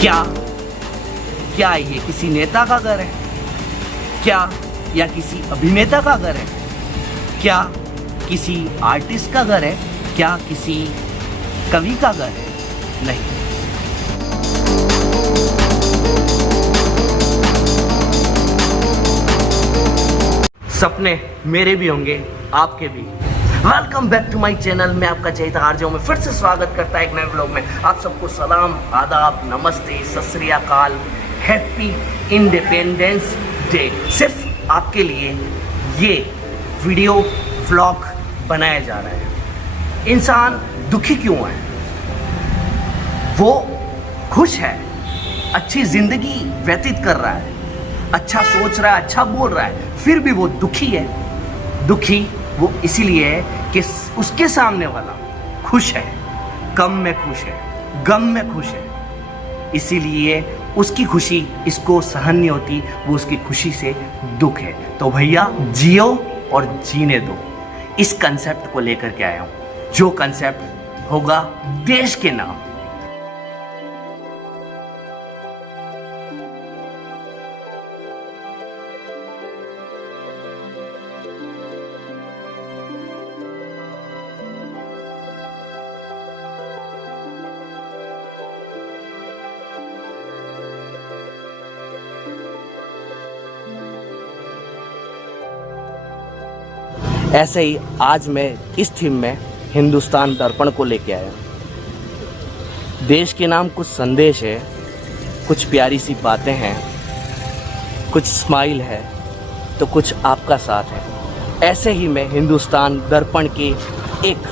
क्या क्या ये किसी नेता का घर है? क्या या किसी अभिनेता का घर है? क्या किसी आर्टिस्ट का घर है? क्या किसी कवि का घर है? नहीं। सपने मेरे भी होंगे, आपके भी। Welcome back to my channel. मैं आपका चैत आरजे में फिर से स्वागत करता है एक नए व्लॉग में। आप सबको सलाम, आदाब, नमस्ते, सत श्री अकाल, हैप्पी इंडिपेंडेंस डे। सिर्फ आपके लिए ये वीडियो व्लॉग बनाया जा रहा है। इंसान दुखी क्यों है? वो खुश है, अच्छी जिंदगी व्यतीत कर रहा है, अच्छा सोच रहा है, अच्छा बोल रहा है, फिर भी वो दुखी है। दुखी वो इसीलिए है कि उसके सामने वाला खुश है, कम में खुश है, गम में खुश है। इसीलिए उसकी खुशी इसको सहन नहीं होती, वो उसकी खुशी से दुख है। तो भैया जियो और जीने दो, इस कंसेप्ट को लेकर के आया हूं, जो कंसेप्ट होगा देश के नाम। ऐसे ही आज मैं इस थीम में हिंदुस्तान दर्पण को लेके आया। देश के नाम कुछ संदेश है, कुछ प्यारी सी बातें हैं, कुछ स्माइल है, तो कुछ आपका साथ है। ऐसे ही मैं हिंदुस्तान दर्पण के एक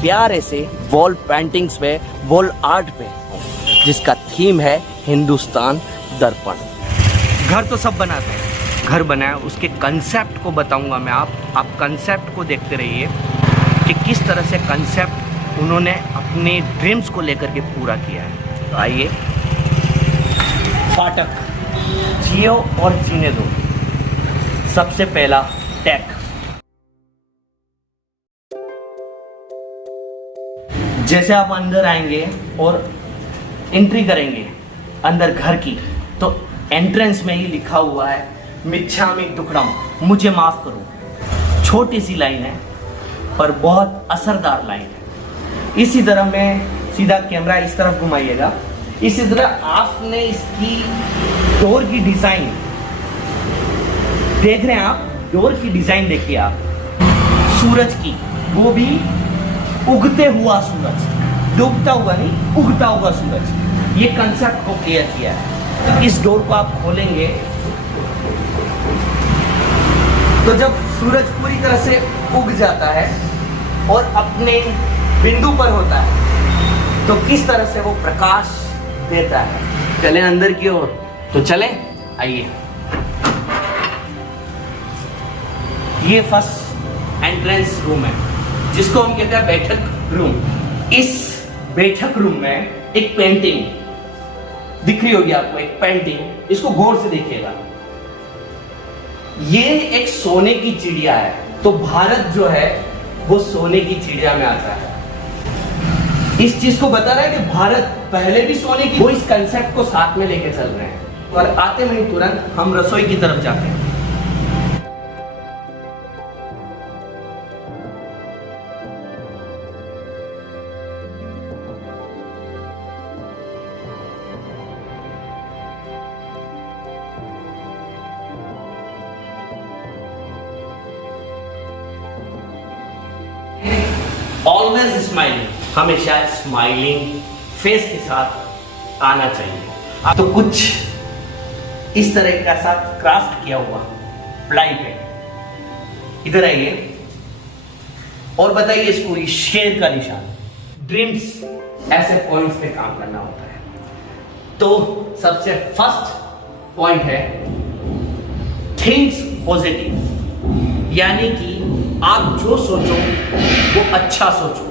प्यारे से वॉल पेंटिंग्स पे, वॉल आर्ट पे हूँ, जिसका थीम है हिंदुस्तान दर्पण। घर तो सब बनाते हैं, घर बनाया, उसके कंसेप्ट को बताऊंगा मैं। आप कंसेप्ट को देखते रहिए कि किस तरह से कंसेप्ट उन्होंने अपने ड्रीम्स को लेकर के पूरा किया है। तो आइए, फाटक, जियो और जीने दो। सबसे पहला टेक। जैसे आप अंदर आएंगे और एंट्री करेंगे अंदर घर की, तो एंट्रेंस में ही लिखा हुआ है मिच्छामि दुक्कड़म, मुझे माफ करो। छोटी सी लाइन है पर बहुत असरदार लाइन है। इसी तरह मैं सीधा कैमरा इस तरफ घुमाइएगा, इसी तरह आपने इसकी डोर की डिजाइन देख रहे हैं, आप डोर की डिजाइन देखिए आप, सूरज की, वो भी उगते हुआ सूरज, डूबता हुआ नहीं, उगता हुआ सूरज। ये कंसेप्ट को क्लियर किया है। इस डोर को आप खोलेंगे तो जब सूरज पूरी तरह से उग जाता है और अपने बिंदु पर होता है, तो किस तरह से वो प्रकाश देता है। चलें अंदर की ओर, तो चलें, आइए। ये फर्स्ट एंट्रेंस रूम है, जिसको हम कहते हैं बैठक रूम। इस बैठक रूम में एक पेंटिंग दिख रही होगी आपको, एक पेंटिंग, इसको गौर से देखिएगा। ये एक सोने की चिड़िया है, तो भारत जो है वो सोने की चिड़िया में आता है। इस चीज को बता रहा है कि भारत पहले भी सोने की, वो इस कंसेप्ट को साथ में लेके चल रहे हैं। और आते में तुरंत हम रसोई की तरफ जाते हैं। ऑलवेज स्माइलिंग, हमेशा स्माइलिंग फेस के साथ आना चाहिए। तो कुछ इस तरह का सा क्राफ्ट किया हुआ प्लाई पे, इधर आइए और बताइए इसको, ये शेर का निशान, ड्रीम्स, ऐसे पॉइंट्स पे काम करना होता है। तो सबसे फर्स्ट पॉइंट है थिंक्स पॉजिटिव, यानी कि आप जो सोचो वो अच्छा सोचो,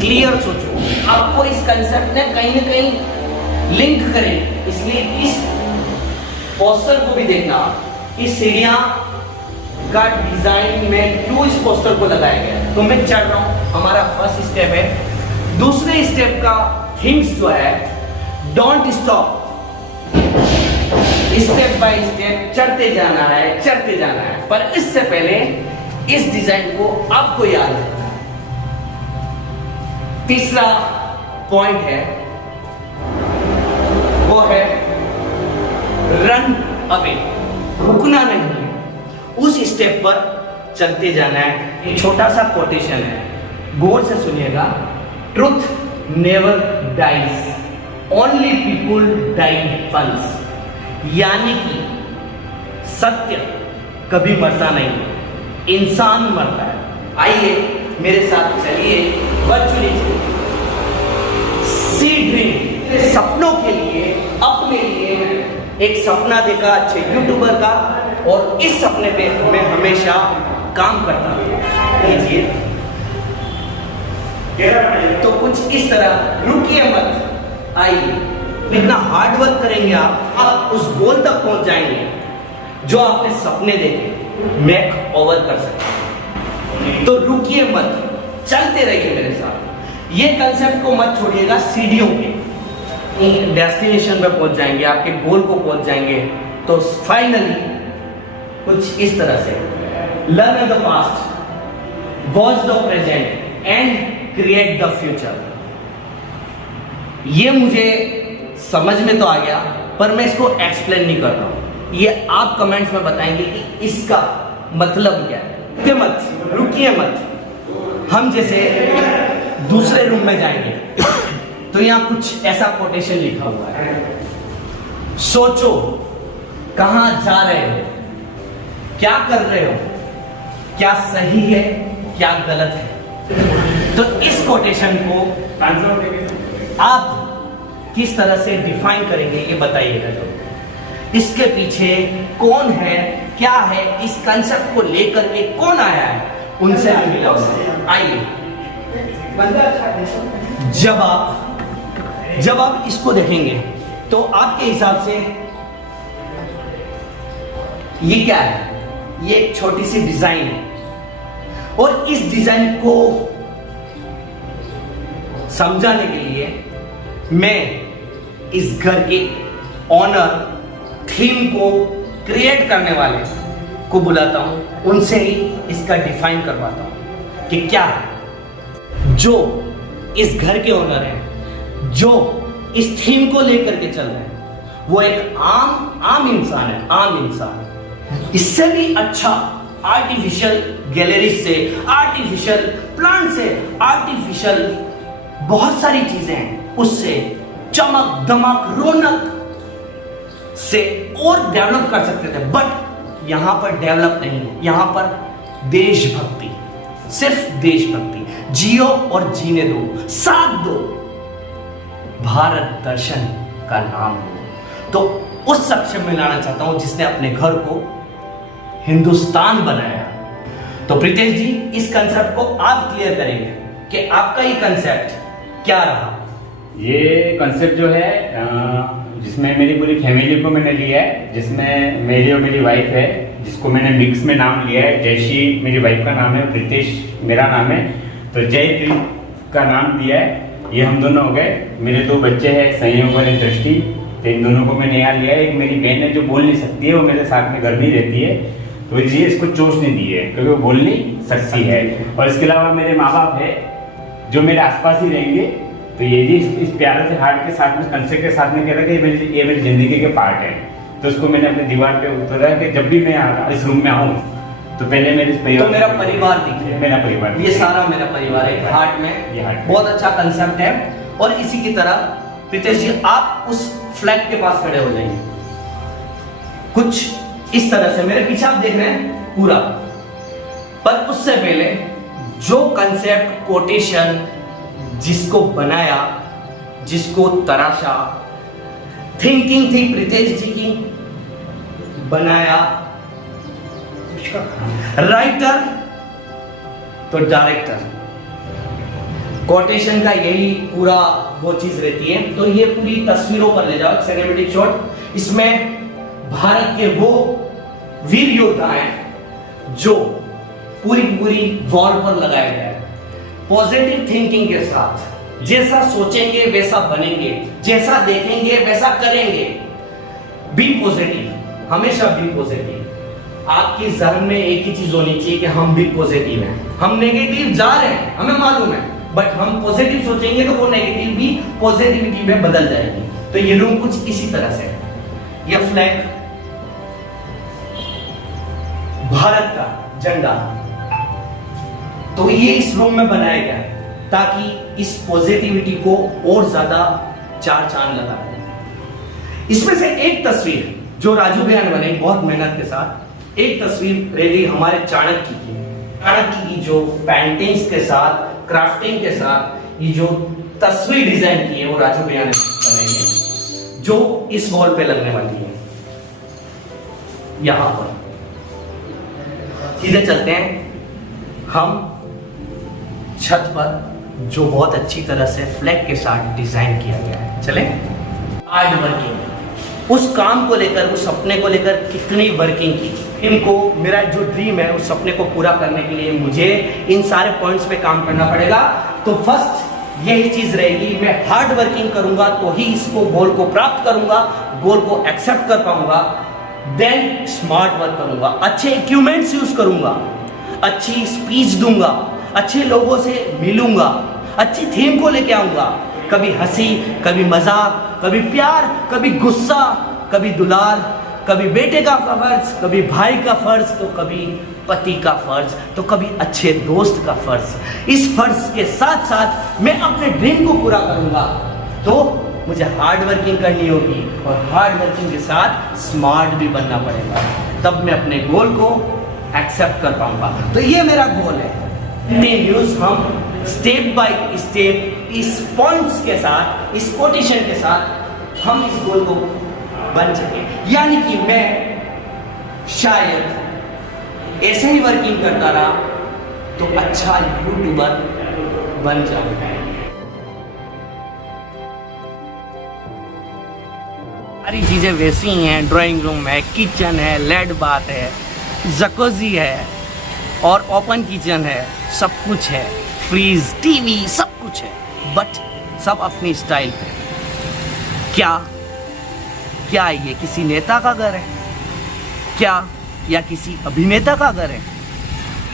क्लियर सोचो। आपको इस कंसेप्ट ने कहीं ना कहीं लिंक करें, इसलिए इस पोस्टर को भी देखना। इस सीढ़ियां का डिजाइन में क्यों इस पोस्टर को लगाया गया, तो मैं चढ़ रहा हूं, हमारा फर्स्ट स्टेप है। दूसरे स्टेप का थिंग्स जो है don't stop, step by step चढ़ते जाना है, चढ़ते जाना है। पर इससे पहले इस डिजाइन को आपको याद है। तीसरा पॉइंट है वो है रन अवे, रुकना नहीं, उस स्टेप पर चलते जाना है। एक छोटा सा कोटेशन है, गौर से सुनिएगा। Truth never dies, only people die once. यानी कि सत्य कभी मरता नहीं, इंसान मरता है। आइए मेरे साथ चलिए, वर्चुअली सी ड्रीम, सपनों के लिए, अपने लिए एक सपना देखा अच्छे यूट्यूबर का, और इस सपने पे मैं हमेशा काम करता हूं। तो कुछ इस तरह, रुकिए मत, आइए। इतना हार्ड वर्क करेंगे आप उस गोल तक पहुंच जाएंगे जो आपने सपने देखे मेक ओवर कर सकते। तो रुकिए मत, चलते रहिए मेरे साथ। ये कंसेप्ट को मत छोड़िएगा। सीढ़ियों पे डेस्टिनेशन पे पहुंच जाएंगे, आपके गोल को पहुंच जाएंगे। तो फाइनली कुछ इस तरह से, learn the past, watch the present and create the future. ये मुझे समझ में तो आ गया, पर मैं इसको एक्सप्लेन नहीं कर रहा हूं। ये आप कमेंट्स में बताएंगे कि इसका मतलब क्या है। रुकिए मत। हम जैसे दूसरे रूम में जाएंगे तो यहां कुछ ऐसा कोटेशन लिखा हुआ है, सोचो कहां जा रहे हो, क्या कर रहे हो, क्या सही है, क्या गलत है। तो इस कोटेशन को आप किस तरह से डिफाइन करेंगे ये बताइएगा। तो इसके पीछे कौन है, क्या है, इस कंसेप्ट को लेकर के कौन आया है, उनसे भी मिला। आइए, जब आप इसको देखेंगे तो आपके हिसाब से ये क्या है? ये एक छोटी सी डिजाइन है, और इस डिजाइन को समझाने के लिए मैं इस घर के ऑनर, थीम को क्रिएट करने वाले को बुलाता हूं, उनसे ही इसका डिफाइन करवाता हूं कि क्या है। जो इस घर के ऑनर हैं, जो इस थीम को लेकर के चल रहे हैं, वो एक आम इंसान है, आम इंसान। इससे भी अच्छा आर्टिफिशियल गैलरी से, आर्टिफिशियल प्लांट से, आर्टिफिशियल बहुत सारी चीजें हैं, उससे चमक दमक रौनक से और डेवलप कर सकते थे। बट यहां पर डेवलप नहीं है, यहां पर देशभक्ति, सिर्फ देशभक्ति। जियो और जीने दो, साथ दो, भारत दर्शन का नाम हो। तो उस शख्स में लाना चाहता हूं जिसने अपने घर को हिंदुस्तान बनाया। तो प्रीतेश जी, इस कंसेप्ट को आप क्लियर करेंगे कि आपका ये कंसेप्ट क्या रहा? ये कंसेप्ट जो है, जिसमें मेरी पूरी फैमिली को मैंने लिया है, जिसमें मेरी और मेरी वाइफ है, जिसको मैंने मिक्स में नाम लिया है। जयश्री मेरी वाइफ का नाम है, प्रीतेश मेरा नाम है, तो जयप्रीत का नाम दिया है। ये हम दोनों हो गए। मेरे 2 बच्चे हैं, संयोग और दृष्टि, तो इन दोनों को मैंने यहाँ लिया है। एक मेरी बहन है जो बोल नहीं सकती है, वो मेरे साथ में घर में ही रहती है, तो इसलिए इसको चोट नहीं दी है क्योंकि वो बोल नहीं सकती है। और इसके अलावा मेरे माँ बाप है जो मेरे आसपास ही रहेंगे। तो ये जी इस प्यारे से हार्ट के साथ में, कंसेप्ट के साथ में कह रहा कि ये मेरी जिंदगी के पार्ट है। तो उसको मैंने अपनी दीवार पे उतरा कि जब भी मैं इस रूम में आऊँ तो पहले मेरे तो मेरा परिवार दिखे, मेरा परिवार, ये सारा मेरा परिवार है हार्ट में। ये हार्ट बहुत अच्छा कंसेप्ट है। और इसी की तरह प्रीतेश जी, आप उस फ्लैग के पास खड़े हो जाइए, कुछ इस तरह से। मेरे पीछे आप देख रहे हैं पूरा, पर उससे पहले जो कंसेप्ट, कोटेशन जिसको बनाया, जिसको तराशा, थिंकिंग थी प्रीतेश जी की, बनाया राइटर तो डायरेक्टर। कोटेशन का यही पूरा वो चीज रहती है। तो ये पूरी तस्वीरों पर ले जाओ, सिनेमैटिक शॉट। इसमें भारत के वो वीर योद्धा हैं जो पूरी वॉल पर लगाए गए, पॉजिटिव थिंकिंग के साथ जैसा सोचेंगे वैसा बनेंगे, जैसा देखेंगे वैसा करेंगे। बी पॉजिटिव, हमेशा बी पॉजिटिव। आपकी जहन में एक ही चीज होनी चाहिए कि हम बी पॉजिटिव हैं। हम नेगेटिव जा रहे हैं, हमें मालूम है, बट हम पॉजिटिव सोचेंगे तो वो नेगेटिव भी पॉजिटिविटी में बदल जाएगी। तो ये रूम कुछ इसी तरह से है। यह फ्लैग भारत का झंडा, तो ये इस रूम में बनाया गया है ताकि इस पॉजिटिविटी को और ज्यादा चार चांद लगा दे। इसमें से एक तस्वीर जो राजू भैया ने बनाई बहुत मेहनत के साथ, एक तस्वीर रह गई हमारे चाणक्य की। चाणक्य की जो पेंटिंग्स के साथ, क्राफ्टिंग के साथ ये जो तस्वीर डिजाइन की है वो राजू भैया ने बनाई है, जो इस वॉल पे लगने वाली है। यहां पर सीधे चलते हैं हम छत पर, जो बहुत अच्छी तरह से फ्लैग के साथ डिजाइन किया गया है। चले, हार्ड वर्किंग, उस काम को लेकर, उस सपने को लेकर कितनी वर्किंग की। इनको मेरा जो ड्रीम है उस सपने को पूरा करने के लिए मुझे इन सारे पॉइंट्स पे काम करना पड़ेगा। तो फर्स्ट यही चीज रहेगी, मैं हार्ड वर्किंग करूंगा तो ही इसको गोल को प्राप्त करूंगा, गोल को एक्सेप्ट कर पाऊंगा। देन स्मार्ट वर्क करूंगा, अच्छे इक्विपमेंट्स यूज करूंगा, अच्छी स्पीच दूंगा, अच्छे लोगों से मिलूंगा, अच्छी थीम को लेके आऊंगा। कभी हंसी, कभी मजाक, कभी प्यार, कभी गुस्सा, कभी दुलार, कभी बेटे का फर्ज, कभी भाई का फर्ज, तो कभी पति का फर्ज, तो कभी अच्छे दोस्त का फर्ज। इस फर्ज के साथ साथ मैं अपने ड्रीम को पूरा करूंगा। तो मुझे हार्ड वर्किंग करनी होगी और हार्ड वर्किंग के साथ स्मार्ट भी बनना पड़ेगा, तब मैं अपने गोल को एक्सेप्ट कर पाऊंगा। तो ये मेरा गोल है। न्यूज हम स्टेप बाय स्टेप इस पॉइंट्स के साथ, इस कोटेशन के साथ हम इस गोल को बन सके। यानी कि मैं शायद ऐसे ही वर्किंग करता रहा तो अच्छा यूट्यूबर बन जाऊंगा। सारी चीजें वैसी ही हैं, ड्राइंग रूम है, किचन है, लेड बाथ है, जकोजी है और ओपन किचन है, सब कुछ है, फ्रीज, टीवी, सब कुछ है, बट सब अपनी स्टाइल पे। क्या ये किसी नेता का घर है क्या, या किसी अभिनेता का घर है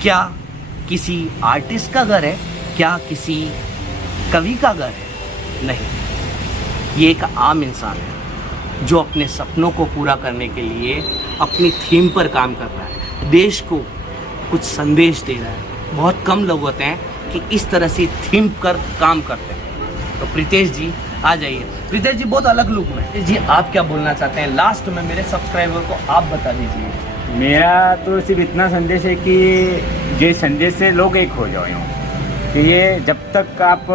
क्या, किसी आर्टिस्ट का घर है क्या, किसी कवि का घर है? नहीं, ये एक आम इंसान है जो अपने सपनों को पूरा करने के लिए अपनी थीम पर काम कर रहा है, देश को कुछ संदेश दे रहा है। बहुत कम लोग होते हैं कि इस तरह से थीम कर काम करते हैं। तो प्रीतेश जी आ जाइए। प्रीतेश जी बहुत अलग लुक में। प्रीतेश जी आप क्या बोलना चाहते हैं लास्ट में मेरे सब्सक्राइबर को आप बता दीजिए। मेरा तो सिर्फ इतना संदेश है कि ये संदेश से लोग एक हो जाओ, कि ये जब तक आप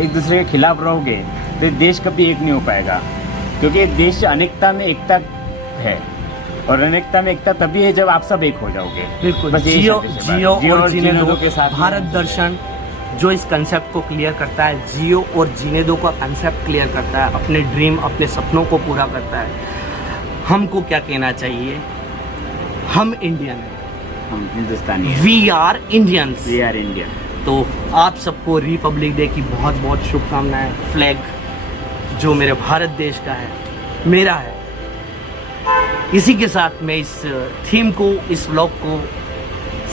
एक दूसरे के खिलाफ रहोगे तो देश कभी एक नहीं हो पाएगा, क्योंकि देश अनेकता में एकता है और अनेकता में एकता तभी है जब आप सब एक हो जाओगे। बिल्कुल, बस यही जियो संदेश है। जियो और जीने दो के साथ भारत दर्शन जो इस कंसेप्ट को क्लियर करता है, जियो और जीने दो का कंसेप्ट क्लियर करता है, अपने ड्रीम, अपने सपनों को पूरा करता है। हमको क्या कहना चाहिए, हम इंडियन हैं, हम Hindustani, we are Indians, we are Indian. तो आप सबको रिपब्लिक डे की बहुत बहुत शुभकामनाएं। फ्लैग जो मेरे भारत देश का है, मेरा है। इसी के साथ मैं इस थीम को, इस व्लॉग को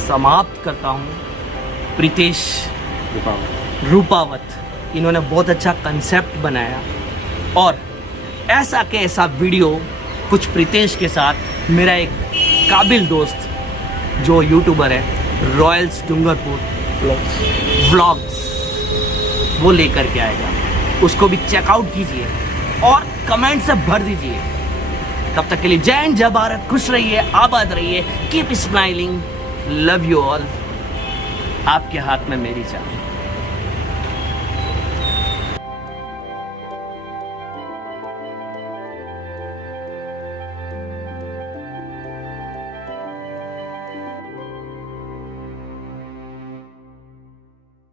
समाप्त करता हूँ। प्रीतेश रूपावत, इन्होंने बहुत अच्छा कंसेप्ट बनाया और ऐसा के ऐसा वीडियो कुछ प्रीतेश के साथ मेरा एक काबिल दोस्त जो यूट्यूबर है रॉयल्स डूंगरपुर व्लॉग्स, वो लेकर के आएगा। उसको भी चेकआउट कीजिए और कमेंट से भर दीजिए। तब तक के लिए जय हिंद, जय भारत, खुश रहिए, आबाद रहिए, keep smiling, love you all. आपके हाथ में मेरी चाह।